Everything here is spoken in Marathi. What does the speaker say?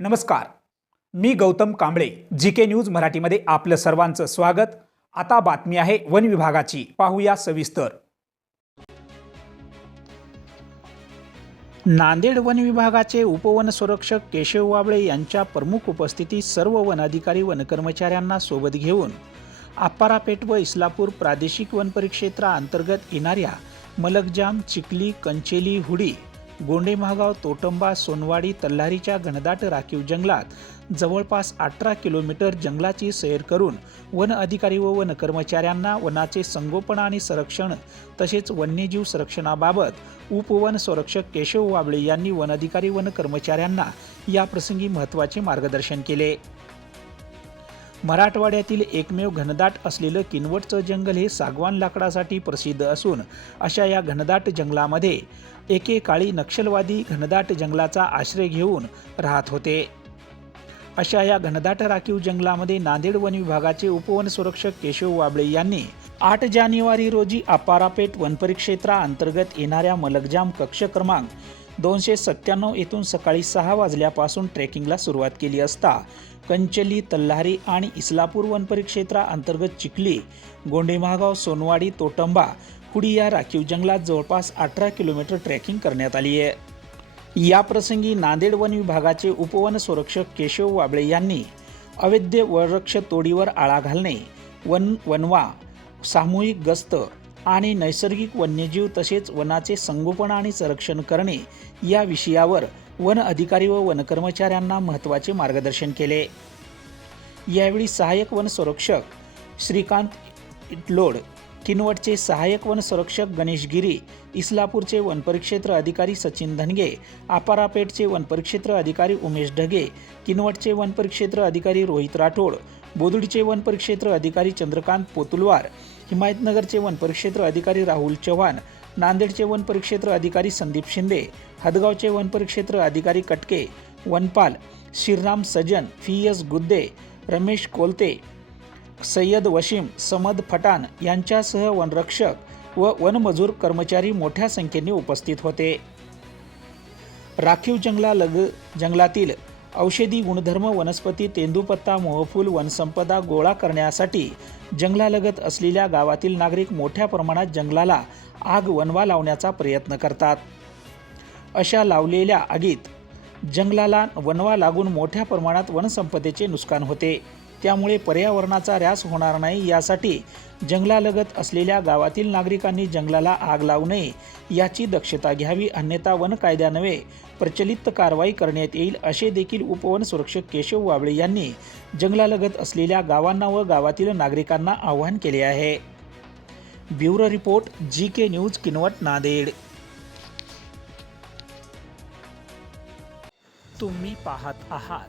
नमस्कार. मी Gautam Kamble G K news मराठीमध्ये आपलं सर्वांचं स्वागत. आता बातमी आहे वन विभागाची. पाहूया सविस्तर. नांदेड वन विभागाचे उपवन संरक्षक केशव वाबळे यांच्या प्रमुख उपस्थितीत सर्व वन अधिकारी वन कर्मचाऱ्यांना सोबत घेऊन आप्पारापेठ व इस्लापूर प्रादेशिक वन परिक्षेत्रा अंतर्गत येणाऱ्या मलकजाम चिखली कंचेली हुडी गोंडे महागाव तोटंबा सोनवाडी तल्हारीच्या घनदाट राखीव जंगलात जवळपास अठरा किलोमीटर जंगलाची सैर करून वन अधिकारी व वन कर्मचाऱ्यांना वनाचे संगोपन आणि संरक्षण तसेच वन्यजीव संरक्षणाबाबत उपवन संरक्षक केशव वाबळे यांनी वन अधिकारी वन कर्मचाऱ्यांना याप्रसंगी महत्त्वाचे मार्गदर्शन केले. मराठवाड्यातील एकमेव घनदाट असलेलं किनवटचं जंगल हे सागवान लाकडासाठी प्रसिद्ध असून अशा या घनदाट जंगलामध्ये एकेकाळी नक्षलवादी घनदाट जंगलाचा आश्रय घेऊन राहत होते. अशा या घनदाट राखीव जंगलामध्ये नांदेड वन विभागाचे उपवन संरक्षक केशव वाबळे यांनी आठ जानेवारी रोजी अपारापेठ वनपरिक्षेत्राअंतर्गत येणाऱ्या मलगजाम कक्ष क्रमांक दोनशे सत्त्याण्णव येथून सकाळी सहा वाजल्यापासून ट्रेकिंगला सुरुवात केली असता कंचली तल्हारी आणि इस्लापूर वनपरिक्षेत्राअंतर्गत चिखली गोंडेमहागाव सोनवाडी तोटंबा कुडी या राखीव जंगलात जवळपास अठरा किलोमीटर ट्रेकिंग करण्यात आली आहे. या प्रसंगी नांदेड वन विभागाचे उपवन संरक्षक केशव वाबळे यांनी अवैध वरक्ष तोडीवर आळा घालणे वन वनवा सामूहिक गस्त आणि नैसर्गिक वन्यजीव तसेच वनाचे संगोपन आणि संरक्षण करणे या विषयावर वन अधिकारी व वनकर्मचाऱ्यांना महत्त्वाचे मार्गदर्शन केले. यावेळी सहाय्यक वन संरक्षक श्रीकांत इटलोड किनवटचे सहाय्यक वन संरक्षक गणेश गिरी इस्लापूरचे वनपरिक्षेत्र अधिकारी सचिन धनगे आपारापेठचे वनपरिक्षेत्र अधिकारी उमेश ढगे किनवटचे वनपरिक्षेत्र अधिकारी रोहित राठोड बोदुडीचे वनपरिक्षेत्र अधिकारी चंद्रकांत पोतुलवार हिमायतनगरचे वनपरिक्षेत्र अधिकारी राहुल चव्हाण नांदेडचे वनपरिक्षेत्र अधिकारी संदीप शिंदे हदगावचे वनपरिक्षेत्र अधिकारी कटके वनपाल श्रीराम सजन फी एस गुद्दे रमेश कोलते सय्यद वशीम समद फटान यांच्यासह वनरक्षक व वनमजूर कर्मचारी मोठ्या संख्येने उपस्थित होते. राखीव जंगलालग जंगलातील औषधी गुणधर्म वनस्पती तेंदूपत्ता मोहफूल वनसंपदा गोळा करण्यासाठी जंगलालगत असलेल्या गावातील नागरिक मोठ्या प्रमाणात जंगलाला आग वनवा लावण्याचा प्रयत्न करतात. अशा लावलेल्या आगीत जंगलाला वनवा लागून मोठ्या प्रमाणात वनसंपदेचे नुकसान होते. त्यामुळे पर्यावरणाचा ऱ्यास होणार नाही यासाठी जंगलालगत असलेल्या गावातील नागरिकांनी जंगलाला आग लावू नये याची दक्षता घ्यावी अन्यथा वन कायद्यानवे प्रचलित कारवाई करण्यात येईल असे देखील उपवन संरक्षक केशव वाबळे यांनी जंगलालगत असलेल्या गावांना व गावातील नागरिकांना आवाहन केले आहे. Bureau report G K news Kinwat Nanded. तुम्ही पाहत आहात